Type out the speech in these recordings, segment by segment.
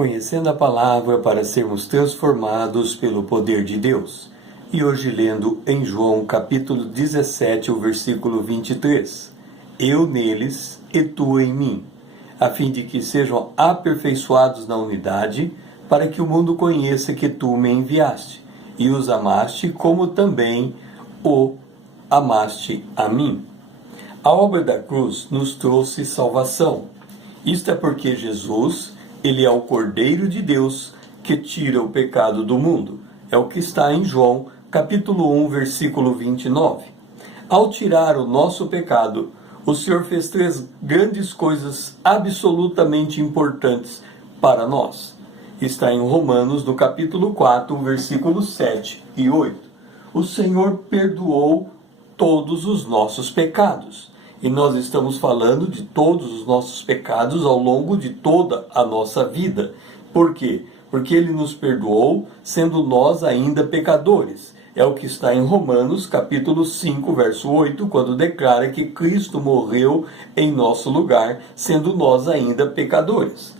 conhecendo a palavra para sermos transformados pelo poder de Deus. E hoje lendo em João capítulo 17, o versículo 23. Eu neles e tu em mim, a fim de que sejam aperfeiçoados na unidade, para que o mundo conheça que tu me enviaste, e os amaste como também o amaste a mim. A obra da cruz nos trouxe salvação. Isto é porque Jesus, ele é o Cordeiro de Deus que tira o pecado do mundo. É o que está em João, capítulo 1, versículo 29. Ao tirar o nosso pecado, o Senhor fez três grandes coisas absolutamente importantes para nós. Está em Romanos, no capítulo 4, versículos 7 e 8. O Senhor perdoou todos os nossos pecados. E nós estamos falando de todos os nossos pecados ao longo de toda a nossa vida. Por quê? Porque Ele nos perdoou, sendo nós ainda pecadores. É o que está em Romanos, capítulo 5, verso 8, quando declara que Cristo morreu em nosso lugar, sendo nós ainda pecadores.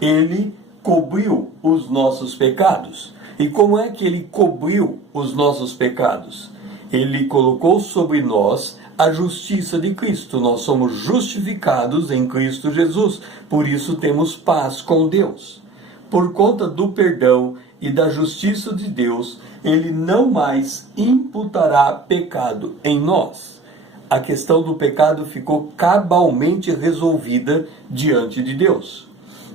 Ele cobriu os nossos pecados. E como é que Ele cobriu os nossos pecados? Ele colocou sobre nós a justiça de Cristo. Nós somos justificados em Cristo Jesus. Por isso temos paz com Deus. Por conta do perdão e da justiça de Deus, Ele não mais imputará pecado em nós. A questão do pecado ficou cabalmente resolvida diante de Deus.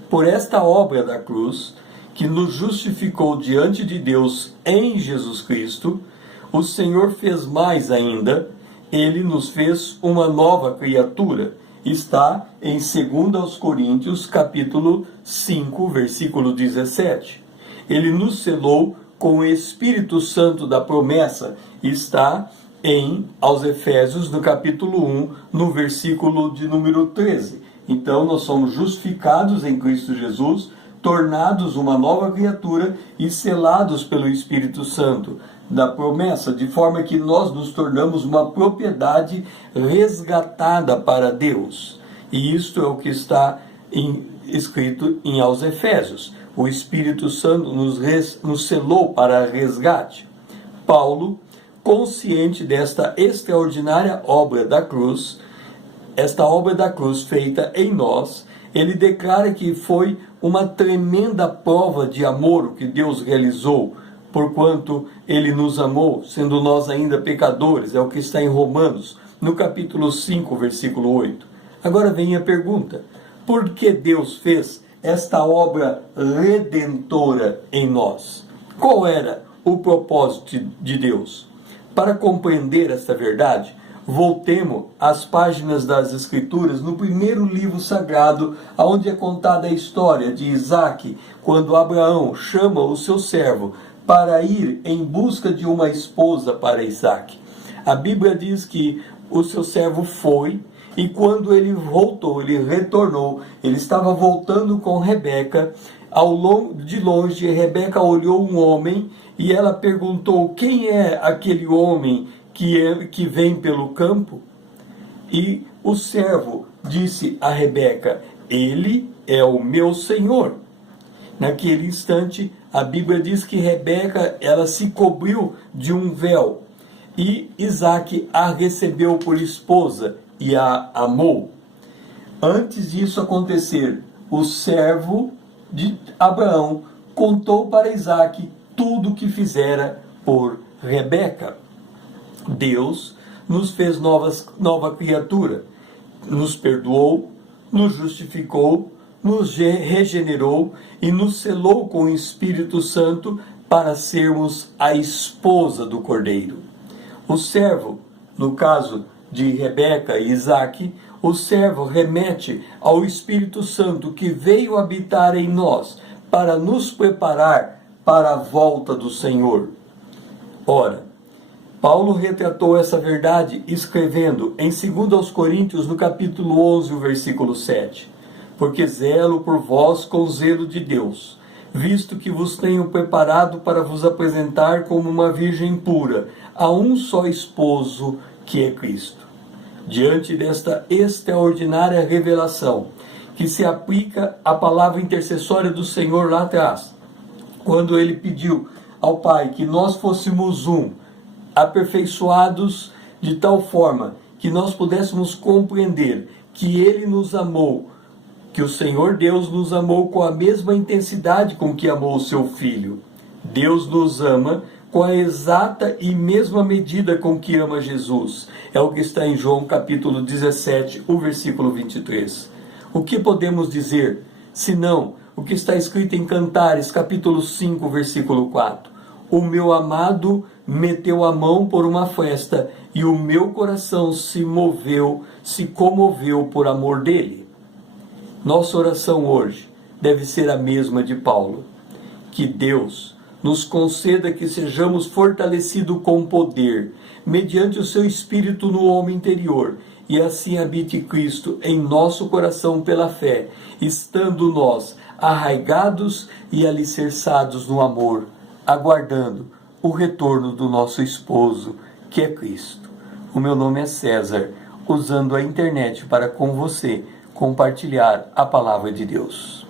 Por esta obra da cruz, que nos justificou diante de Deus em Jesus Cristo, o Senhor fez mais ainda. Ele nos fez uma nova criatura. Está em 2 Coríntios, capítulo 5, versículo 17. Ele nos selou com o Espírito Santo da promessa. Está aos Efésios, no capítulo 1, no versículo de número 13. Então, nós somos justificados em Cristo Jesus, tornados uma nova criatura e selados pelo Espírito Santo da promessa, de forma que nós nos tornamos uma propriedade resgatada para Deus. E isto é o que está escrito aos Efésios. O Espírito Santo nos selou para resgate. Paulo, consciente desta extraordinária obra da cruz, esta obra da cruz feita em nós, ele declara que foi uma tremenda prova de amor o que Deus realizou, porquanto Ele nos amou, sendo nós ainda pecadores. É o que está em Romanos, no capítulo 5, versículo 8. Agora vem a pergunta: por que Deus fez esta obra redentora em nós? Qual era o propósito de Deus? Para compreender esta verdade, voltemos às páginas das Escrituras, no primeiro livro sagrado, onde é contada a história de Isaque, quando Abraão chama o seu servo para ir em busca de uma esposa para Isaque. A Bíblia diz que o seu servo foi, e quando ele voltou, ele retornou, ele estava voltando com Rebeca. De longe, Rebeca olhou um homem e ela perguntou: quem é aquele homem que vem pelo campo? E o servo disse a Rebeca: ele é o meu senhor. Naquele instante, a Bíblia diz que Rebeca, ela se cobriu de um véu, e Isaque a recebeu por esposa e a amou. Antes disso acontecer, o servo de Abraão contou para Isaque tudo o que fizera por Rebeca. Deus nos fez nova criatura, nos perdoou, nos justificou, nos regenerou e nos selou com o Espírito Santo para sermos a esposa do Cordeiro. O servo, no caso de Rebeca e Isaque, o servo remete ao Espírito Santo que veio habitar em nós para nos preparar para a volta do Senhor. Ora, Paulo retratou essa verdade escrevendo em 2 Coríntios, no capítulo 11, o versículo 7. Porque zelo por vós com zelo de Deus, visto que vos tenho preparado para vos apresentar como uma virgem pura, a um só esposo, que é Cristo. Diante desta extraordinária revelação, que se aplica à palavra intercessória do Senhor lá atrás, quando ele pediu ao Pai que nós fôssemos aperfeiçoados de tal forma que nós pudéssemos compreender que Ele nos amou, que o Senhor Deus nos amou com a mesma intensidade com que amou o seu Filho. Deus nos ama com a exata e mesma medida com que ama Jesus. É o que está em João capítulo 17, o versículo 23. O que podemos dizer, senão o que está escrito em Cantares, capítulo 5, versículo 4? O meu amado meteu a mão por uma festa e o meu coração se comoveu por amor dele. Nossa oração hoje deve ser a mesma de Paulo. Que Deus nos conceda que sejamos fortalecidos com poder, mediante o seu Espírito no homem interior, e assim habite Cristo em nosso coração pela fé, estando nós arraigados e alicerçados no amor, aguardando o retorno do nosso esposo, que é Cristo. O meu nome é César, usando a internet para com você compartilhar a palavra de Deus.